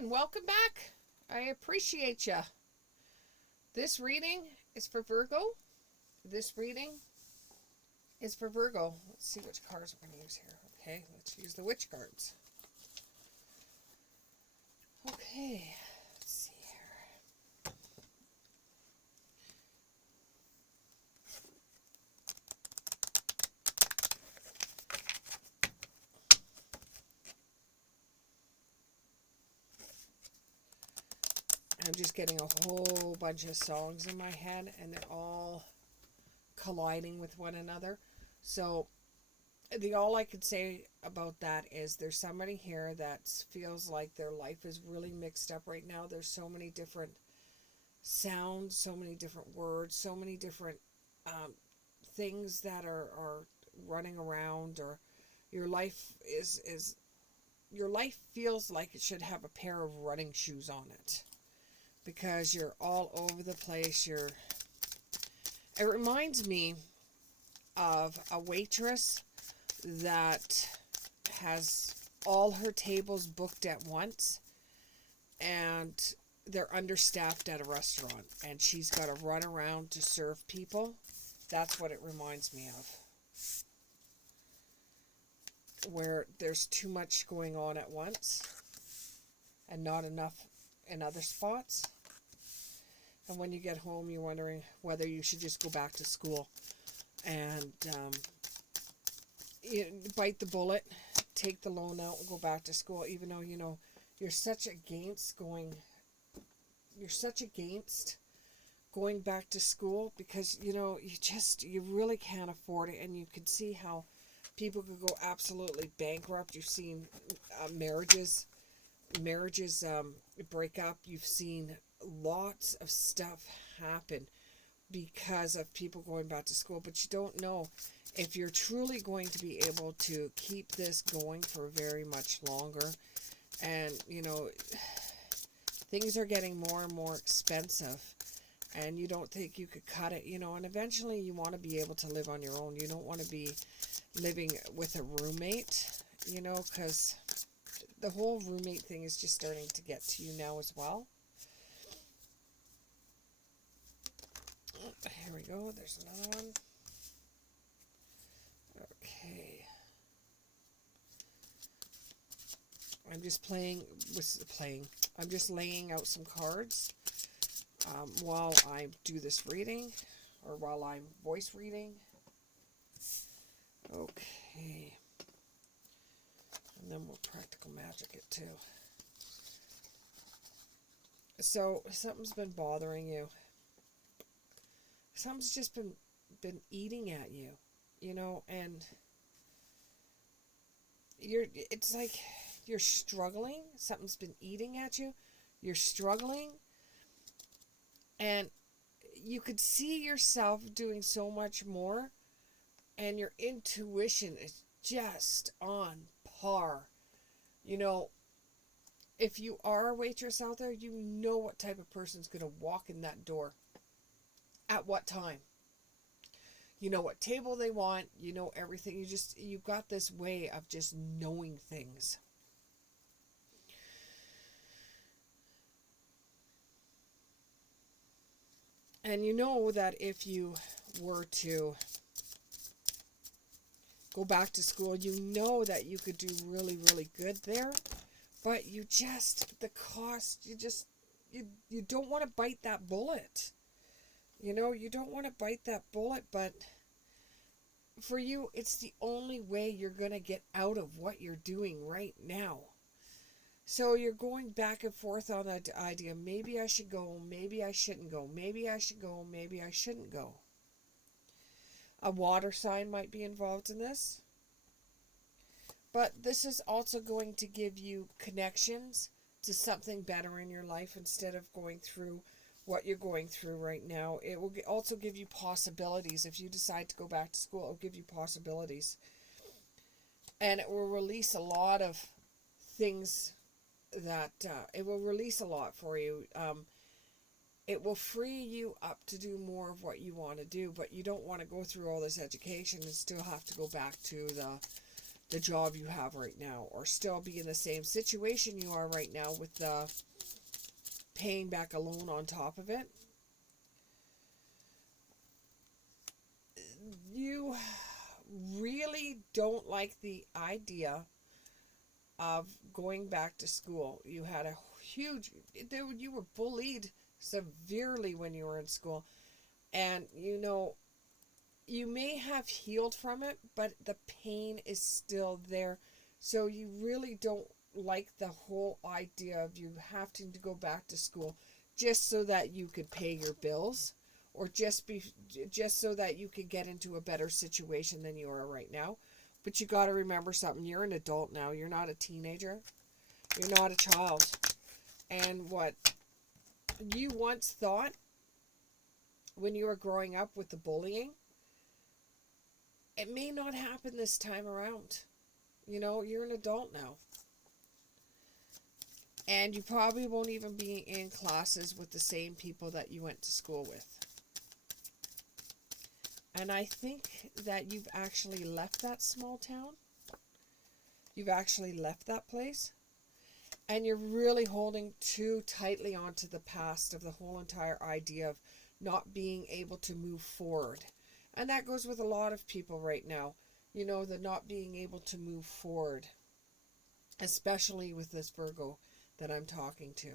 and welcome back. I appreciate you. This reading is for Virgo. This reading is for Virgo. Let's see which cards we're going to use here. Okay, let's use the witch cards. Okay, let's see here. I'm just getting a whole bunch of songs in my head, and they're all colliding with one another. So all I could say about that is there's somebody here that feels like their life is really mixed up right now. There's so many different sounds, so many different words, so many different things that are running around, or your life your life feels like it should have a pair of running shoes on it, because you're all over the place. It reminds me of a waitress that has all her tables booked at once, and they're understaffed at a restaurant, and she's got to run around to serve people. That's what it reminds me of, where there's too much going on at once and not enough in other spots. And when you get home, you're wondering whether you should just go back to school and bite the bullet, take the loan out, and go back to school, even though you're such against going back to school, because you really can't afford it, and you can see how people could go absolutely bankrupt. You've seen marriages break up. You've seen lots of stuff happen because of people going back to school, but you don't know if you're truly going to be able to keep this going for very much longer. And things are getting more and more expensive, and you don't think you could cut it, and eventually you want to be able to live on your own. You don't want to be living with a roommate, because the whole roommate thing is just starting to get to you now as well. Here we go. There's another one. Okay. I'm just laying out some cards while I do this reading, or while I'm voice reading. Okay. And then we'll practical magic it too. So something's been bothering you. Something's just been eating at you, and it's like you're struggling. Something's been eating at you. You're struggling, and you could see yourself doing so much more, and your intuition is just on par. If you are a waitress out there, you know what type of person's going to walk in that door at what time. You know what table they want. You know everything. You've got this way of just knowing things. And you know that if you were to go back to school, you know that you could do really, really good there. But the cost, you don't want to bite that bullet. You don't want to bite that bullet, but for you, it's the only way you're going to get out of what you're doing right now. So you're going back and forth on that idea. Maybe I should go, maybe I shouldn't go. Maybe I should go, maybe I shouldn't go. A water sign might be involved in this. But this is also going to give you connections to something better in your life, instead of going through what you're going through right now. It will also give you possibilities. If you decide to go back to school, it will give you possibilities. And it will release a lot of things that, it will release a lot for you. It will free you up to do more of what you want to do, but you don't want to go through all this education and still have to go back to the job you have right now, or still be in the same situation you are right now with the paying back a loan on top of it. You really don't like the idea of going back to school. You had a huge, you were bullied severely when you were in school, and you may have healed from it, but the pain is still there. So you really don't like the whole idea of you having to go back to school just so that you could pay your bills, or just so that you could get into a better situation than you are right now. But you got to remember something. You're an adult now. You're not a teenager. You're not a child. And what you once thought when you were growing up with the bullying, it may not happen this time around. You're an adult now. And you probably won't even be in classes with the same people that you went to school with. And I think that you've actually left that small town. You've actually left that place. And you're really holding too tightly onto the past of the whole entire idea of not being able to move forward. And that goes with a lot of people right now. The not being able to move forward. Especially with this Virgo that I'm talking to.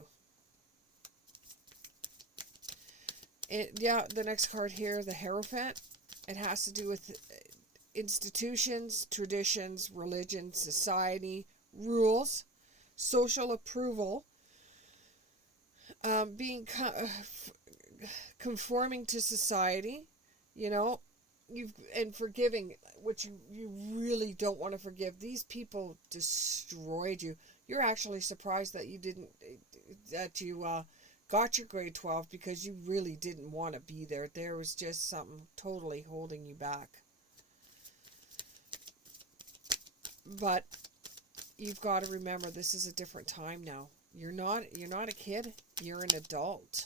The next card here, the Hierophant. It has to do with institutions, traditions, religion, society, rules, social approval, being conforming to society, and forgiving, which you really don't want to forgive. These people destroyed you. You're actually surprised that you got your grade 12, because you really didn't want to be there. There was just something totally holding you back. But you've got to remember, this is a different time now. You're not a kid, you're an adult.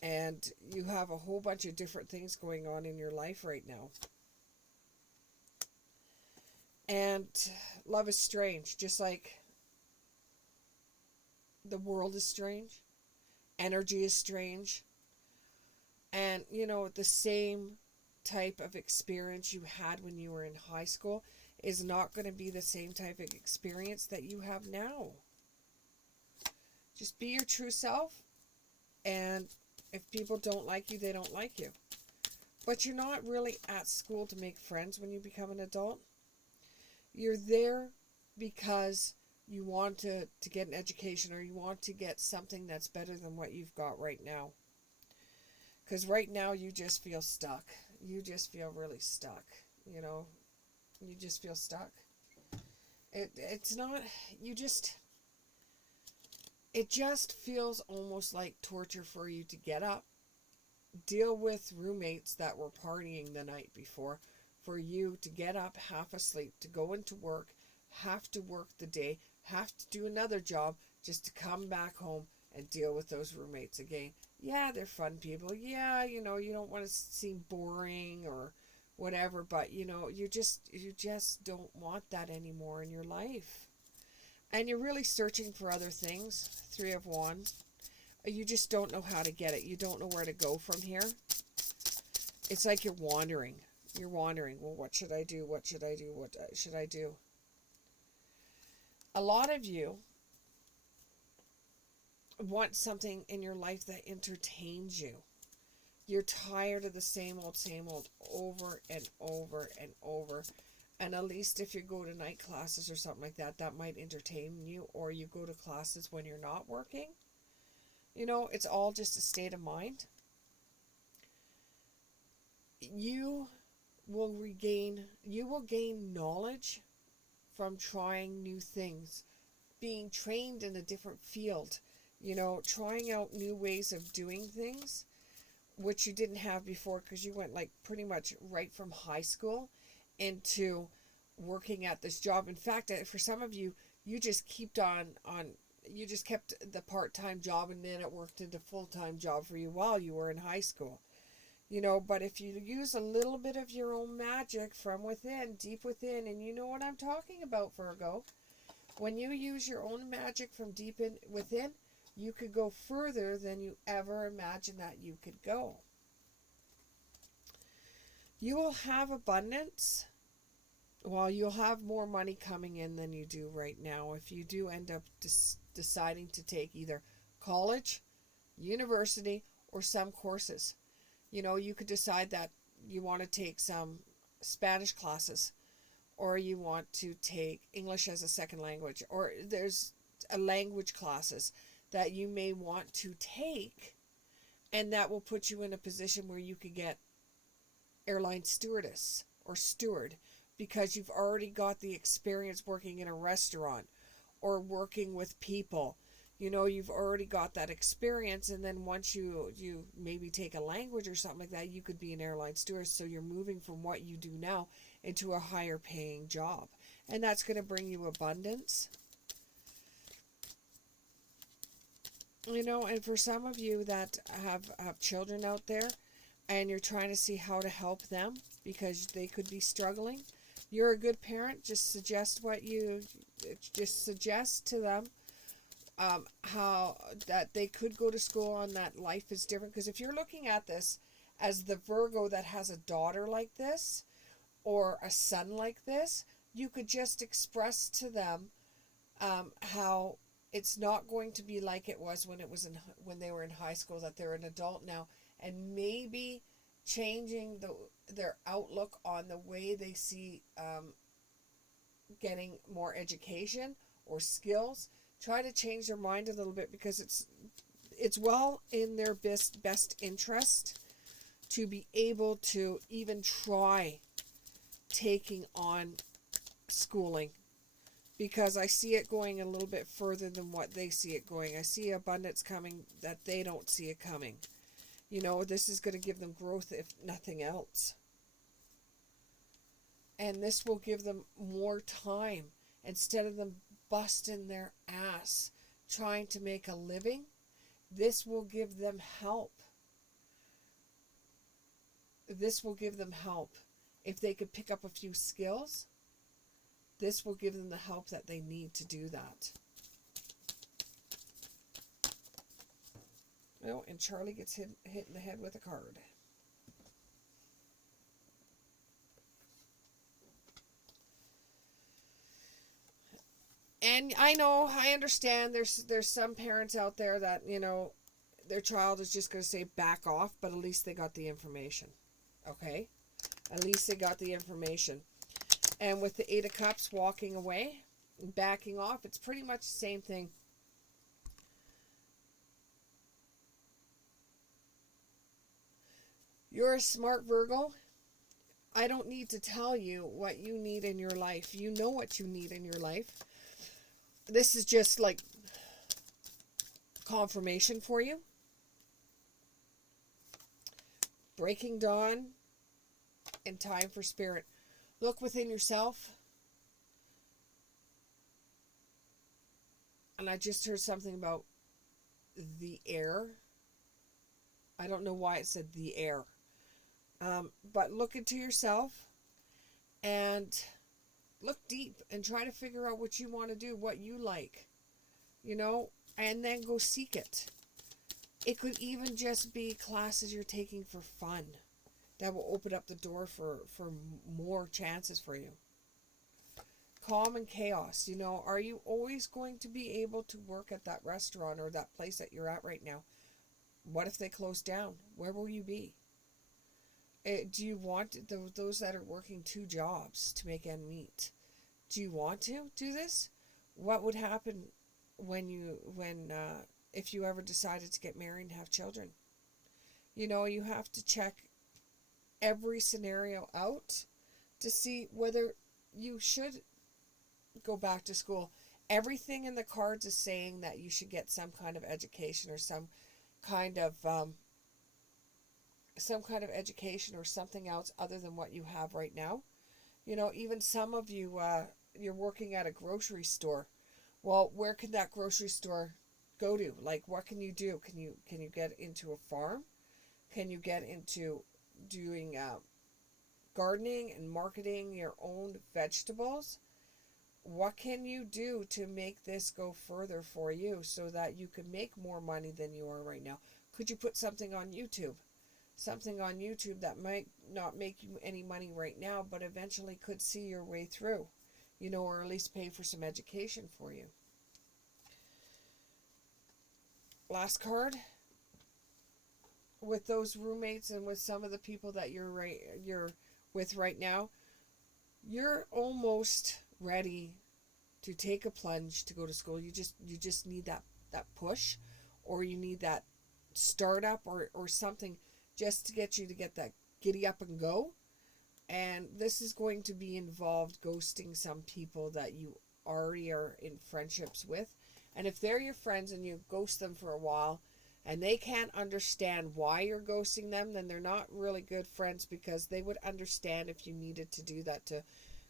And you have a whole bunch of different things going on in your life right now. And love is strange, just like the world is strange. Energy is strange. And, the same type of experience you had when you were in high school is not going to be the same type of experience that you have now. Just be your true self, and if people don't like you, they don't like you. But you're not really at school to make friends when you become an adult. You're there because you want to get an education, or you want to get something that's better than what you've got right now. Because right now you just feel stuck. You just feel really stuck. You just feel stuck. It's not, it just feels almost like torture for you to get up, deal with roommates that were partying the night before, for you to get up half asleep, to go into work, have to work the day, have to do another job, just to come back home and deal with those roommates again. Yeah, they're fun people. Yeah, you don't want to seem boring or whatever, but you just don't want that anymore in your life. And you're really searching for other things. 3 of Wands. You just don't know how to get it. You don't know where to go from here. It's like you're wandering. You're wandering. Well, what should I do? What should I do? What should I do? A lot of you want something in your life that entertains you. You're tired of the same old, over and over and over. And at least if you go to night classes or something like that, that might entertain you. Or you go to classes when you're not working. It's all just a state of mind. You will gain knowledge from trying new things, being trained in a different field, trying out new ways of doing things, which you didn't have before, because you went like pretty much right from high school into working at this job. In fact, for some of you, you just you just kept the part-time job, and then it worked into full-time job for you while you were in high school. You know, but if you use a little bit of your own magic from within, deep within, and you know what I'm talking about, Virgo, when you use your own magic from deep in within, you could go further than you ever imagined that you could go. You will have abundance. Well, you'll have more money coming in than you do right now if you do end up deciding to take either college, university, or some courses. You know, you could decide that you want to take some Spanish classes, or you want to take English as a second language, or there's a language classes that you may want to take, and that will put you in a position where you could get airline stewardess or steward, because you've already got the experience working in a restaurant or working with people. You know, you've already got that experience, and then once you maybe take a language or something like that, you could be an airline stewardess. So you're moving from what you do now into a higher paying job, and that's going to bring you abundance. You know, and for some of you that have children out there, and you're trying to see how to help them because they could be struggling, you're a good parent. Just suggest to them how that they could go to school and that life is different. Because if you're looking at this as the Virgo that has a daughter like this or a son like this, you could just express to them how it's not going to be like it was when they were in high school, that they're an adult now, and maybe changing their outlook on the way they see getting more education or skills. Try to change their mind a little bit, because it's well in their best interest to be able to even try taking on schooling, because I see it going a little bit further than what they see it going. I see abundance coming that they don't see it coming. You know, this is going to give them growth if nothing else. And this will give them more time. Instead of them busting their ass trying to make a living, this will give them help. This will give them help. If they could pick up a few skills, this will give them the help that they need to do that. Oh, and Charlie gets hit in the head with a card. And I understand there's some parents out there that, you know, their child is just going to say back off, but at least they got the information. Okay? At least they got the information. And with the Eight of Cups walking away and backing off, it's pretty much the same thing. You're a smart Virgo. I don't need to tell you what you need in your life. You know what you need in your life. This is just like confirmation for you. Breaking dawn and time for spirit. Look within yourself. And I just heard something about the air. I don't know why it said the air. But look into yourself and look deep and try to figure out what you want to do, what you like, you know, and then go seek it. It could even just be classes you're taking for fun that will open up the door for more chances for you. Calm and chaos, you know, are you always going to be able to work at that restaurant or that place that you're at right now? What if they close down? Where will you be? Do you want those that are working 2 jobs to make ends meet? Do you want to do this? What would happen if you ever decided to get married and have children? You know, you have to check every scenario out to see whether you should go back to school. Everything in the cards is saying that you should get some kind of education or some kind of education or something else other than what you have right now. You know, even some of you, you're working at a grocery store. Well, where can that grocery store go to? Like, what can you do? Can you get into a farm? Can you get into doing gardening and marketing your own vegetables. What can you do to make this go further for you so that you can make more money than you are right now? Could you put something on YouTube? Something on YouTube that might not make you any money right now, but eventually could see your way through, or at least pay for some education for you. Last card. With those roommates and with some of the people that you're with right now, you're almost ready to take a plunge to go to school. You just need that push, or you need that startup or something just to get you to get that giddy up and go. And this is going to be involved ghosting some people that you already are in friendships with. And if they're your friends and you ghost them for a while and they can't understand why you're ghosting them, then they're not really good friends, because they would understand if you needed to do that to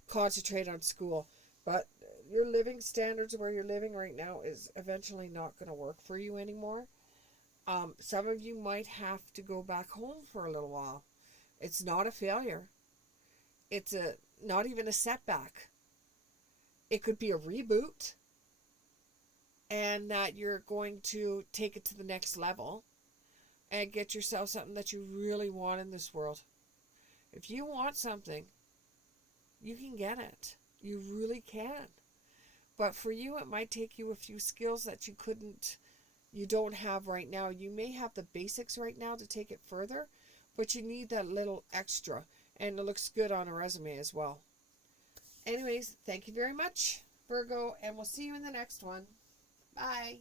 concentrate on school. But your living standards where you're living right now is eventually not going to work for you anymore. Some of you might have to go back home for a little while. It's not a failure. It's not even a setback. It could be a reboot, and that you're going to take it to the next level and get yourself something that you really want in this world. If you want something, you can get it. You really can. But for you, it might take you a few skills that you don't have right now. You may have the basics right now to take it further, but you need that little extra, and it looks good on a resume as well. Anyways, thank you very much, Virgo, and we'll see you in the next one. Bye.